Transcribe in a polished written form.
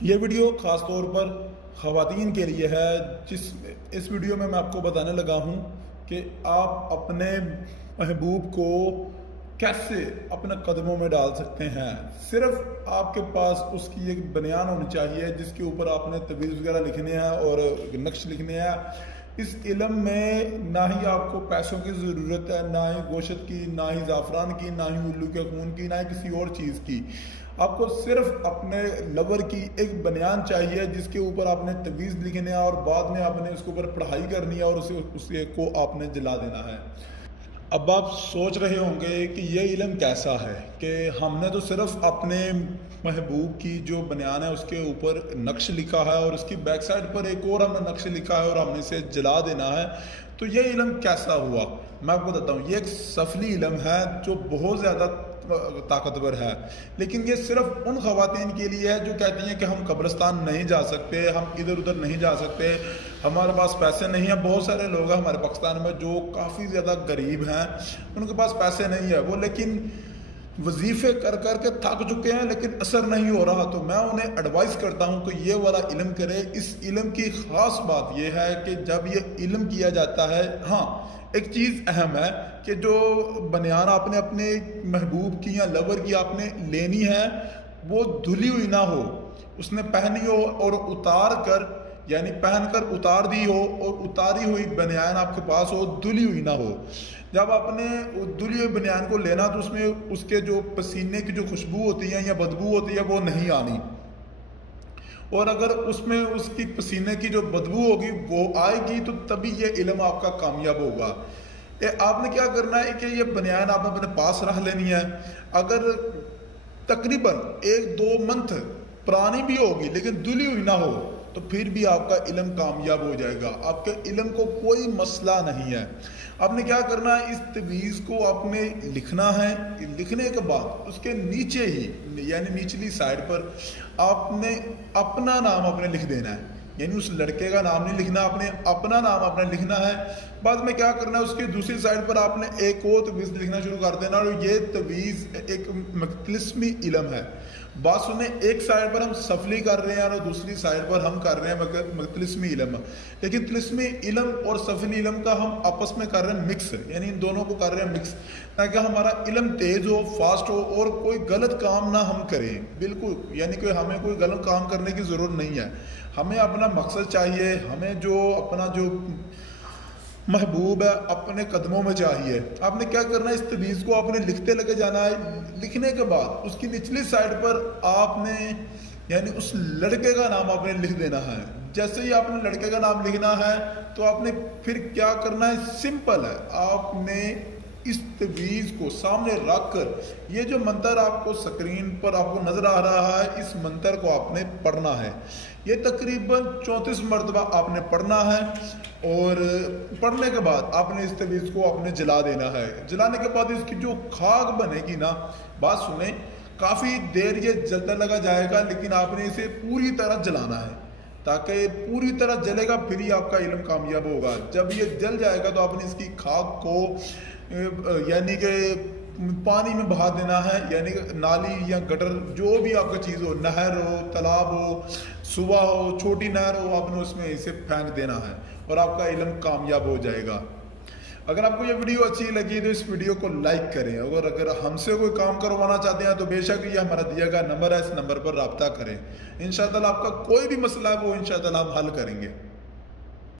یہ ویڈیو خاص طور پر خواتین کے لیے ہے، اس ویڈیو میں آپ کو بتانے لگا ہوں کہ آپ اپنے محبوب کو کیسے اپنے قدموں میں ڈال سکتے ہیں۔ صرف آپ کے پاس اس کی ایک بنیان ہونی چاہیے جس کے اوپر آپ نے تعویذ وغیرہ لکھنے ہیں اور نقش لکھنے ہیں۔ اس علم میں نہ ہی آپ کو پیسوں کی ضرورت ہے، نہ ہی گوشت کی، نہ ہی زعفران کی، نہ ہی الو کے خون کی، نہ ہی کسی اور چیز کی۔ آپ کو صرف اپنے لور کی ایک بنیان چاہیے جس کے اوپر آپ نے تعویذ لکھنے ہیں اور بعد میں آپ نے اس کے اوپر پڑھائی کرنی ہے اور اس کو آپ نے جلا دینا ہے۔ اب آپ سوچ رہے ہوں گے کہ یہ علم کیسا ہے کہ ہم نے تو صرف اپنے محبوب کی جو بنیان ہے اس کے اوپر نقش لکھا ہے اور اس کی بیک سائڈ پر ایک اور ہم نے نقش لکھا ہے اور ہم نے اسے جلا دینا ہے، تو یہ علم کیسا ہوا؟ میں آپ کو بتاتا ہوں، یہ ایک سفلی علم ہے جو بہت زیادہ طاقتور ہے، لیکن یہ صرف ان خواتین کے لیے ہے جو کہتی ہیں کہ ہم قبرستان نہیں جا سکتے، ہم ادھر ادھر نہیں جا سکتے، ہمارے پاس پیسے نہیں ہیں۔ بہت سارے لوگ ہیں ہمارے پاکستان میں جو کافی زیادہ غریب ہیں، ان کے پاس پیسے نہیں ہیں، وہ لیکن وظیفے کر کر کے تھک چکے ہیں لیکن اثر نہیں ہو رہا، تو میں انہیں ایڈوائز کرتا ہوں کہ یہ والا علم کرے۔ اس علم کی خاص بات یہ ہے کہ جب یہ علم کیا جاتا ہے، ہاں ایک چیز اہم ہے کہ جو بنیان آپ نے اپنے محبوب کی یا لور کی آپ نے لینی ہے وہ دھلی ہوئی نہ ہو، اس نے پہنی ہو اور اتار کر، یعنی پہن کر اتار دی ہو اور اتاری ہوئی بنیان آپ کے پاس ہو، دھلی ہوئی نہ ہو۔ جب آپ نے دھلی ہوئی بنیان کو لینا تو اس میں اس کے جو پسینے کی جو خوشبو ہوتی ہے یا بدبو ہوتی ہے وہ نہیں آنی، اور اگر اس میں اس کی پسینے کی جو بدبو ہوگی وہ آئے گی تو تبھی یہ علم آپ کا کامیاب ہوگا۔ آپ نے کیا کرنا ہے کہ یہ بنیان آپ نے اپنے پاس رکھ لینی ہے، اگر تقریباً 1-2 منتھ پرانی بھی ہوگی لیکن دھلی ہوئی نہ ہو تو پھر بھی آپ کا علم کامیاب ہو جائے گا، آپ کے علم کو کوئی مسئلہ نہیں ہے۔ آپ نے کیا کرنا ہے، اس تعویذ کو آپ نے لکھنا ہے، لکھنے کے بعد اس کے نیچے ہی یعنی نیچلی سائڈ پر آپ نے اپنا نام آپ نے لکھ دینا ہے، یعنی اس لڑکے کا نام نہیں لکھنا، آپ نے اپنا نام آپ نے لکھنا ہے۔ بعد میں کیا کرنا ہے، اس کی دوسری سائڈ پر آپ نے ایک اور تعویذ لکھنا شروع کر دینا، اور یہ تعویذ ایک مطلسمی علم ہے۔ بات سنیں، ایک سائڈ پر ہم سفلی کر رہے ہیں اور دوسری سائڈ پر ہم کر رہے ہیں طلسمی علم، لیکن طلسمی علم اور سفلی علم کا ہم آپس میں کر رہے ہیں مکس، یعنی ان دونوں کو کر رہے ہیں مکس، تاکہ ہمارا علم تیز ہو، فاسٹ ہو اور کوئی غلط کام نہ ہم کریں۔ بالکل، یعنی کہ ہمیں کوئی غلط کام کرنے کی ضرورت نہیں ہے، ہمیں اپنا مقصد چاہیے، ہمیں جو اپنا جو محبوب ہے اپنے قدموں میں چاہیے۔ آپ نے کیا کرنا ہے، اس تعویذ کو آپ نے لکھتے لگے جانا ہے، لکھنے کے بعد اس کی نچلی سائڈ پر آپ نے یعنی اس لڑکے کا نام آپ نے لکھ دینا ہے۔ جیسے ہی آپ نے لڑکے کا نام لکھنا ہے تو آپ نے پھر کیا کرنا ہے، سمپل ہے، آپ نے اس تعویذ کو سامنے رکھ کر یہ جو منتر آپ کو سکرین پر آپ کو نظر آ رہا ہے، اس منتر کو آپ نے پڑھنا ہے۔ یہ تقریباً 34 مرتبہ آپ نے پڑھنا ہے، اور پڑھنے کے بعد آپ نے اس تعویذ کو آپ نے جلا دینا ہے۔ جلانے کے بعد اس کی جو خاک بنے گی نا، بات سنیں، کافی دیر یہ جلنے لگا جائے گا لیکن آپ نے اسے پوری طرح جلانا ہے، تاکہ پوری طرح جلے گا پھر ہی آپ کا علم کامیاب ہوگا۔ جب یہ جل جائے گا تو آپ نے اس کی خاک کو یعنی کہ پانی میں بہا دینا ہے، یعنی کہ نالی یا گٹر جو بھی آپ کا چیز ہو، نہر ہو، تالاب ہو، صوبہ ہو، چھوٹی نہر ہو، آپ نے اس میں اسے پھینک دینا ہے اور آپ کا علم کامیاب ہو جائے گا۔ اگر آپ کو یہ ویڈیو اچھی لگی تو اس ویڈیو کو لائک کریں، اور اگر ہم سے کوئی کام کروانا چاہتے ہیں تو بے شک یہ ہمارا دیا گیا نمبر ہے، اس نمبر پر رابطہ کریں۔ انشاءاللہ آپ کا کوئی بھی مسئلہ ہے وہ انشاءاللہ ہم حل کریں گے۔